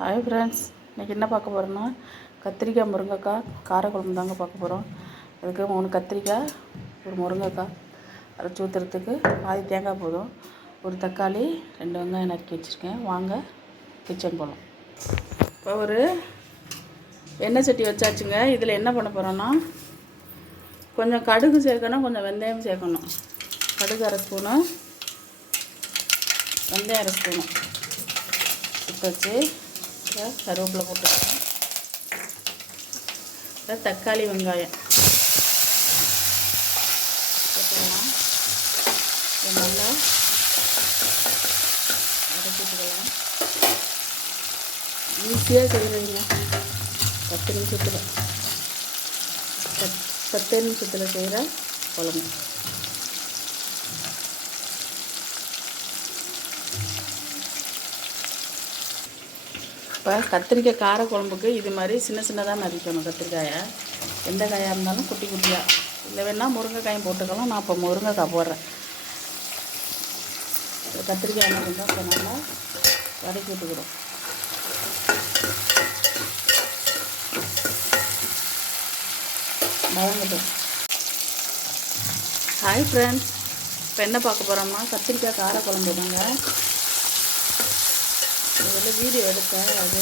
Hi friends, இன்றைக்கி என்ன பார்க்க போகிறோன்னா கத்திரிக்காய் முருங்கைக்காய் காரக்குழம்பு தாங்க பார்க்க போகிறோம். அதுக்கு 3 கத்திரிக்காய், ஒரு முருங்கைக்காய் அரைச்சி ஊற்றுறதுக்கு பாதி தேங்காய் போதும். ஒரு தக்காளி, 2 வெங்காயம் நறுக்கி வச்சுருக்கேன். வாங்க கிச்சன் போகலாம். இப்போ ஒரு எண்ணெய் சட்டி வச்சாச்சுங்க. இதில் என்ன பண்ண போகிறோன்னா கொஞ்சம் கடுகு சேர்க்கணும், கொஞ்சம் வெந்தயம் சேர்க்கணும். கடுகு 1/2 ஸ்பூனு, வெந்தயம் 1/2 ஸ்பூனு வச்சு கருவேப்பிலை போட்டுக்கலாம். தக்காளி வெங்காயம் போட்டுக்கலாம். இதை நல்லா அரைச்சிட்டுக்கலாம். ஈஸியாக செய்கிறீங்க. 10 நிமிஷத்தில் 10 நிமிஷத்தில் செய்கிற குழம்பு. இப்போ கத்திரிக்காய் காரக்குழம்புக்கு இது மாதிரி சின்ன சின்னதாக நறுக்கணும். கத்திரிக்காயை எந்த காயாக இருந்தாலும் குட்டி குட்டியாக, இல்லை வேணால் முருங்கைக்காயும் போட்டுக்கலாம். நான் இப்போ முருங்கைக்காய் போடுறேன். கத்திரிக்காய் என்ன பண்ணுறோம், இப்போ நல்லா வதக்கி விட்டுக்கிறோம். வதங்கட்டும். ஹாய் ஃப்ரெண்ட்ஸ், இப்போ என்ன பார்க்க போகிறோம்னா கத்திரிக்காய் காரக்குழம்பு தாங்க. இதில் வீடியோ எடுத்தேன், அது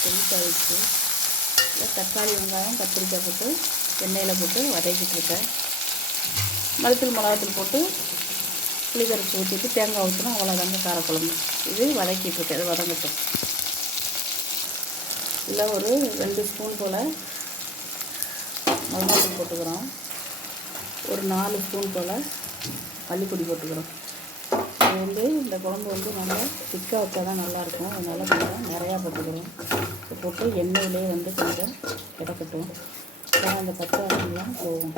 டெலிட் ஆகிடுச்சு. இல்லை தக்காளி வெங்காயம் கத்திரிக்காய் போட்டு எண்ணெயில் போட்டு வதக்கிட்டு இருக்கேன். மல்லித்தூள் மிளகாத்தூள் போட்டு புளி கரைச்சி ஊற்றிட்டு தேங்காய் ஊற்றினா அவ்வளோதாங்க காரக்குழம்பு. இது வதக்கிட்டுருக்கேன், அது வதங்கட்டும். இல்லை ஒரு 2 ஸ்பூன் போல் மிளகாத்தூள் போட்டுக்கிறோம். ஒரு 4 ஸ்பூன் போல் மல்லிப்பொடி போட்டுக்கிறோம். இது இந்த குழம்பு நல்லா திக்காக வச்சா தான் நல்லாயிருக்கும். அதனால் கொஞ்சம் நிறையா போட்டுக்கிறோம். போட்டு எண்ணெயிலே கொஞ்சம் கிடக்கட்டும். ஏன்னா அந்த பச்சை வாசனைலாம் போகும்.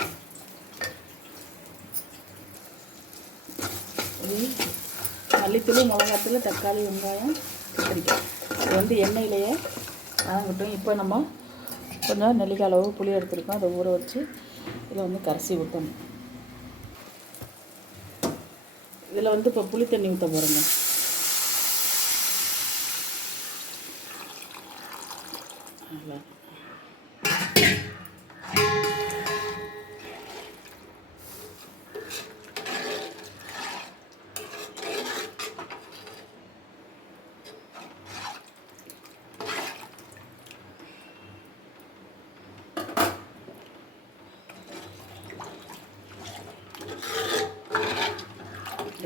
இது மல்லித்தூள் மிளகாத்தூள் தக்காளி வெங்காயம் கத்திரிக்காய் இது எண்ணெயிலேயே வதங்கட்டும். இப்போ நம்ம கொஞ்சம் நெல்லிக்காய் அளவு புளி எடுத்துருக்கோம். அதை ஊற வச்சு இதில் கரைச்சி விட்டணும். இதில் இப்போ புளி தண்ணி ஊற்ற போகிறோங்க.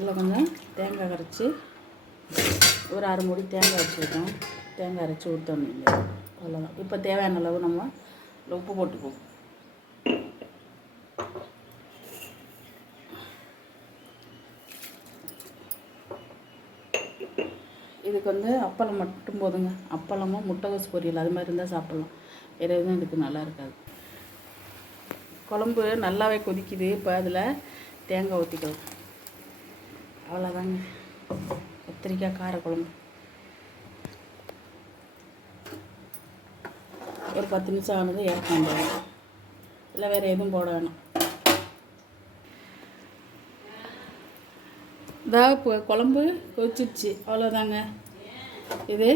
இதில் கொஞ்சம் தேங்காய் கரைச்சி ஒரு 1/2 மூடி தேங்காய் வச்சுருக்கோம். தேங்காய் அரைச்சி ஊற்றணும். இல்லை அவ்வளோதான். இப்போ தேவையான அளவு நம்ம உப்பு போட்டுக்குவோம். இதுக்கு அப்பளம் மட்டும் போதுங்க. அப்பளமும் முட்டைகோஸ் பொரியல் அது மாதிரி இருந்தால் சாப்பிட்லாம். வேறு எதுவும் இதுக்கு நல்லா இருக்காது. குழம்பு நல்லாவே கொதிக்குது. இப்போ அதில் தேங்காய் ஊற்றிக்கலாம். அவ்வளோதாங்க கத்திரிக்காய் காரக்குழம்பு. ஒரு 10 நிமிஷம் ஆனது இறக்க வேண்டியது. இல்லை வேறு எதுவும் போட வேணாம். இப்போ குழம்பு கொதிச்சிடுச்சு. அவ்வளோதாங்க. இது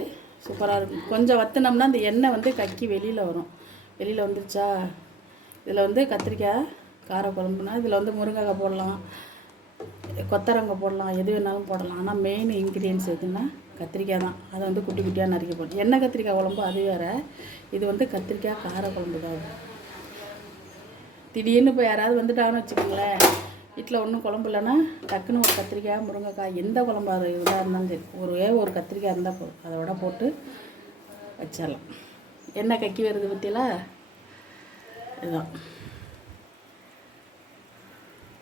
சூப்பராக இருக்கும். கொஞ்சம் வற்றினோம்னா அந்த எண்ணெய் கக்கி வெளியில் வரும். வெளியில் வந்துருச்சா, இதில் கத்திரிக்காய் காரக்குழம்புனா இதில் முருங்கைக்காய் போடலாம், கொத்தரங்காய் போடலாம், எது வேணாலும் போடலாம். ஆனால் மெயின் இன்க்ரீடியன்ஸ் எதுன்னா கத்திரிக்காய் தான். அதை குட்டி குட்டியாக நறுக்கி போடணும். எண்ணெய் கத்திரிக்காய் குழம்பு அது வேறு. இது கத்திரிக்காய் காரக்குழம்பு தான். திடீர்னு இப்போ யாராவது வந்துட்டாங்கன்னு வச்சுக்கோங்களேன், வீட்டில் ஒன்றும் குழம்பு இல்லைன்னா டக்குன்னு ஒரு கத்திரிக்காய் முருங்கைக்காய் எந்த குழம்பு அது இதாக இருந்தாலும் சரி, ஒரு கத்திரிக்காய் இருந்தால் போதும். அதோட போட்டு வச்சிடலாம். எண்ணெய் கக்கி வருது பற்றியெல்லாம் இதுதான்.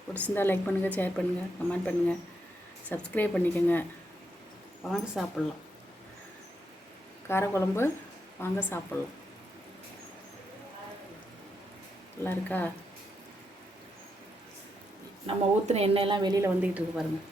பிடிச்சிருந்தா லைக் பண்ணுங்கள், ஷேர் பண்ணுங்கள், கமெண்ட் பண்ணுங்கள், சப்ஸ்கிரைப் பண்ணிக்கோங்க. வாங்க சாப்பிட்லாம். காரக்குழம்பு வாங்க சாப்பிட்லாம். நல்லா இருக்கா? நம்ம ஊற்றின எண்ணெயெல்லாம் வெளியில் வந்துக்கிட்டு இருக்கு பாருங்கள்.